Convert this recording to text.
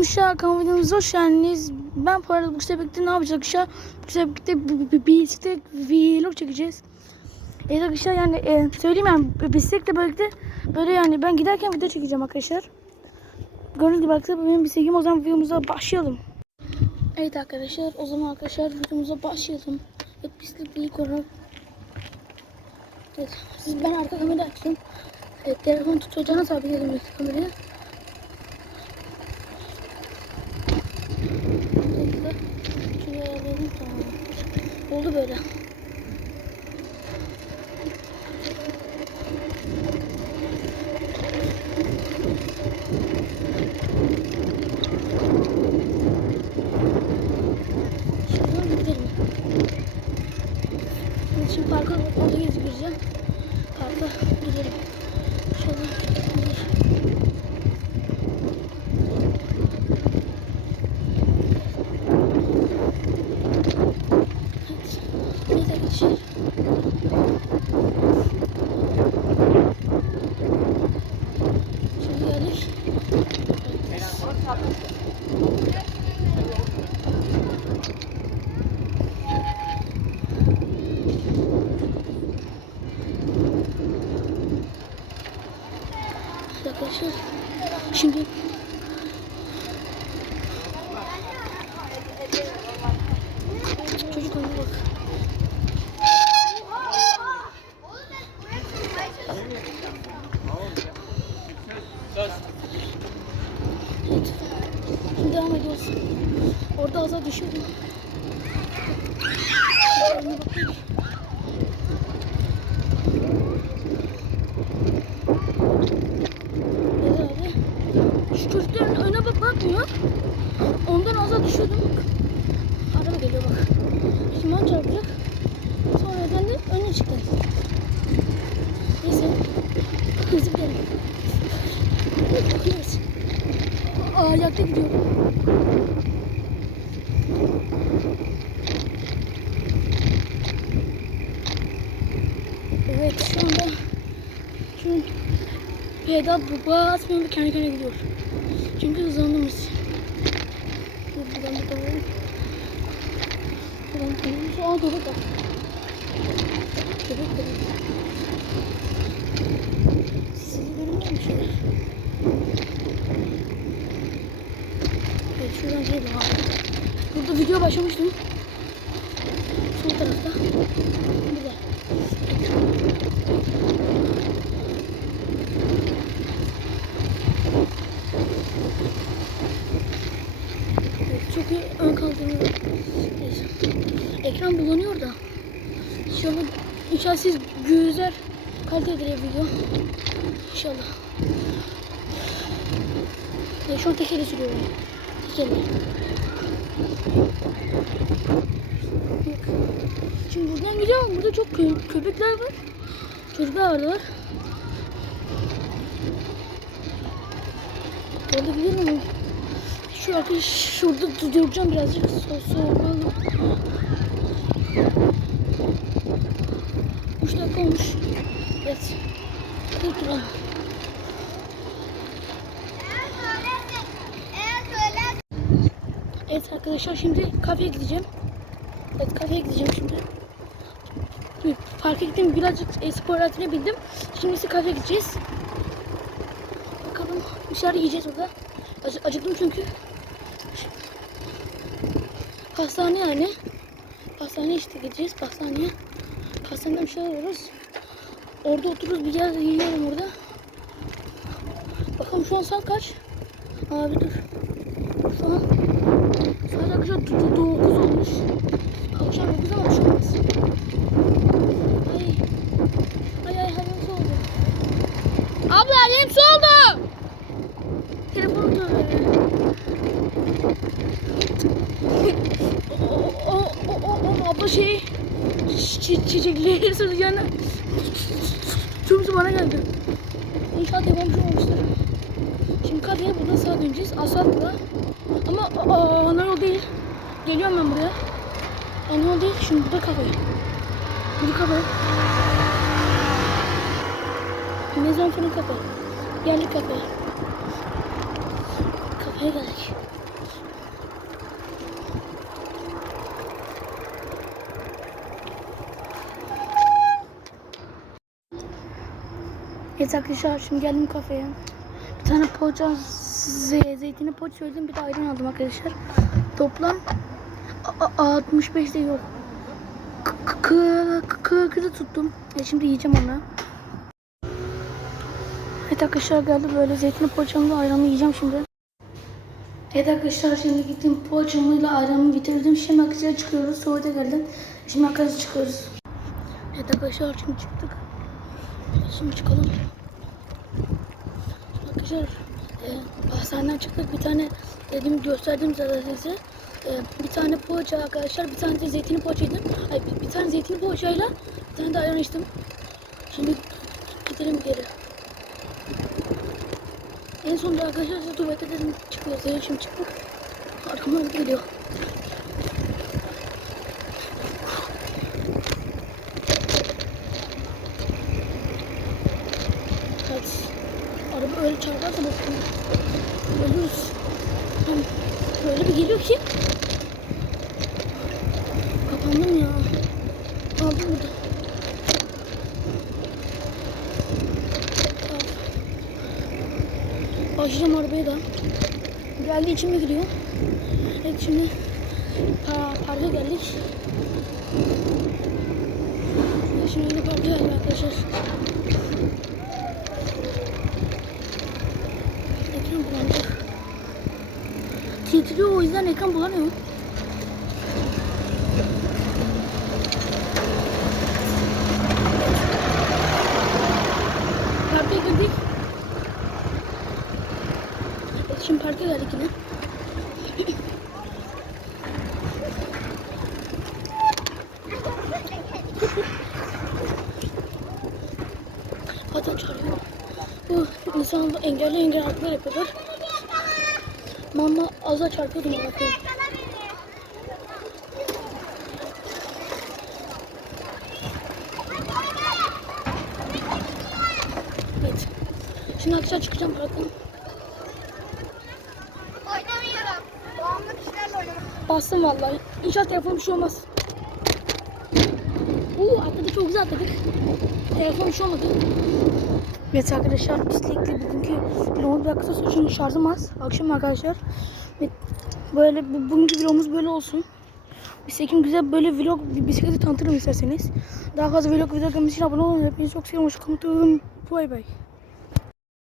Uşak kanalıma videomuza hoş geldiniz. Ben bu arada bu birlikte ne yapacağız Uşak? Bu bir bisiklet vlog çekeceğiz. Evet arkadaşlar yani e, söyleyeyim yani bisikletle birlikte böyle yani ben giderken video çekeceğim arkadaşlar. Gördüğünüz gibi arkadaşlar benim bisikletim o zaman videomuza başlayalım. Evet arkadaşlar o zaman arkadaşlar videomuza başlayalım. Evet bisikletle ilk olarak. Evet siz ben arka kamera açtım. Evet telefon tutacağına sabitledim kamerayı. Dakika. Böyle. Arkadaşlar şimdi çocuk oyunu bak. Evet. Şimdi devam ediyoruz. Orada azar bakayım. Evet abi. Şu çocukların önüne bak. Ondan azar düşüyordum. Araba geliyor bak. Şimdi ben çarpacak. Sonra de önüne çıktı. Neyse. Hızlı gidelim. Bakıyoruz. Aa, ayakta gidiyor. Evet şu anda şu pedal basmıyor ve kendi kendine gidiyor. Çünkü. Dur buradan bakalım. Buradan bakalım. Şu an köpek var. Köpek var. Sizi görünüyor mu şöyle? Evet şuradan şey var. Burada video başlamıştım. Sol tarafta. Burada. İyi ön. Neyse. Ekran bulanıyor da. İnşallah, inşallah siz güzel kaliteli video. İnşallah. Ya şu an tekeri sürüyorum. Bak. Şimdi buradan gidiyorum. Burada çok kö köpekler var. Çocuklar varlar. Orada gidiyorum ama şu arkadaş şurada duracağım birazcık. So soğuk. Üç dakika olmuş. Evet. Dur. Evet arkadaşlar şimdi kafeye gideceğim. Evet kafeye gideceğim şimdi. Bir Parka gittim birazcık e, spor aletine bindim. Şimdi ise kafeye gideceğiz. Bakalım dışarı yiyeceğiz orada. Acı, acıktım çünkü. Pastane yani. Pastane işte gideceğiz pastaneye. Pastaneden bir şey alırız. Orada otururuz bir yer yiyelim orada. Bakalım şu an saat kaç? Abi dur. Şu an saat arkadaşlar 9 olmuş. Akşam 9 ama şu an. Ay. Ay ay havam soğudu. Abla elim soğudu. Telefonum da o, o, o, o, o abla şey çi çiçekleri sırtlarına tüm bana geldi. İnşallah yapamamış olmuştur. Şimdi kafeye burada sağa döneceğiz. Asfalt burada. Ama ana değil. Geliyorum ben buraya. Ana değil. Şimdi burada kafe. Burada kafe. Mezon fırın kafe. Geldik kafe. Kafe. Buraya geldik. Evet arkadaşlar şimdi geldim kafeye. Tane poğaça, ze- zeytini poğaça söyledim bir de ayran aldım arkadaşlar. Toplam a- a- 65 de yok. Kırkı da tuttum. E şimdi yiyeceğim onu. Evet arkadaşlar geldi böyle zeytini poğaçamla ayranı yiyeceğim şimdi. Evet arkadaşlar şimdi gittim poğaçamıyla ayranımı bitirdim. Şimdi arkadaşlar çıkıyoruz. Tuvalete geldim. Şimdi arkadaşlar çıkıyoruz. Evet arkadaşlar şimdi çıktık. Şimdi çıkalım. Arkadaşlar e, hastaneden çıktık. Bir tane dedim gösterdim zaten size. E, bir tane poğaça arkadaşlar. Bir tane de zeytinli poğaça. Ay, bir, bir tane zeytinli poğaçayla bir tane de ayran içtim. Şimdi gidelim geri. En sonunda arkadaşlar size tuvalete dedim çıkıyoruz. Şimdi çıktık. Arkamdan geliyor. Evet. Çarparsa bakın. Hani böyle bir geliyor ki. Kapandım ya. Aldım burada. Başlayacağım arabaya da. Geldi içime giriyor. Evet şimdi pa parka geldik. Şimdi parka geldik arkadaşlar. Ekran bulanacak. Titriyor o yüzden ekran bulanıyor. Parka girdik. Şimdi parka geldik yine. Zaten çağırıyor. Bu insan engelli engelli haklar yapıyorlar. Mama az da çarpıyordum koyayım. Evet. Şimdi akşam çıkacağım parktan. Oynamıyorum. Bağımlı kişilerle oynamak. Bastım vallahi. İnşallah telefon bir şey olmaz. Uuu atladık çok güzel atladık. Telefon bir şey olmadı. Evet arkadaşlar bisikletle bugünkü vlogumuz kısa çünkü şarjım az. Akşam arkadaşlar. Böyle bu- bugünkü vlogumuz böyle olsun. Bisikletim güzel böyle vlog bisikleti tanıtırım isterseniz. Daha fazla vlog video gelmesi için abone olun. Hepinizi çok seviyorum. Hoşçakalın. Bay bay.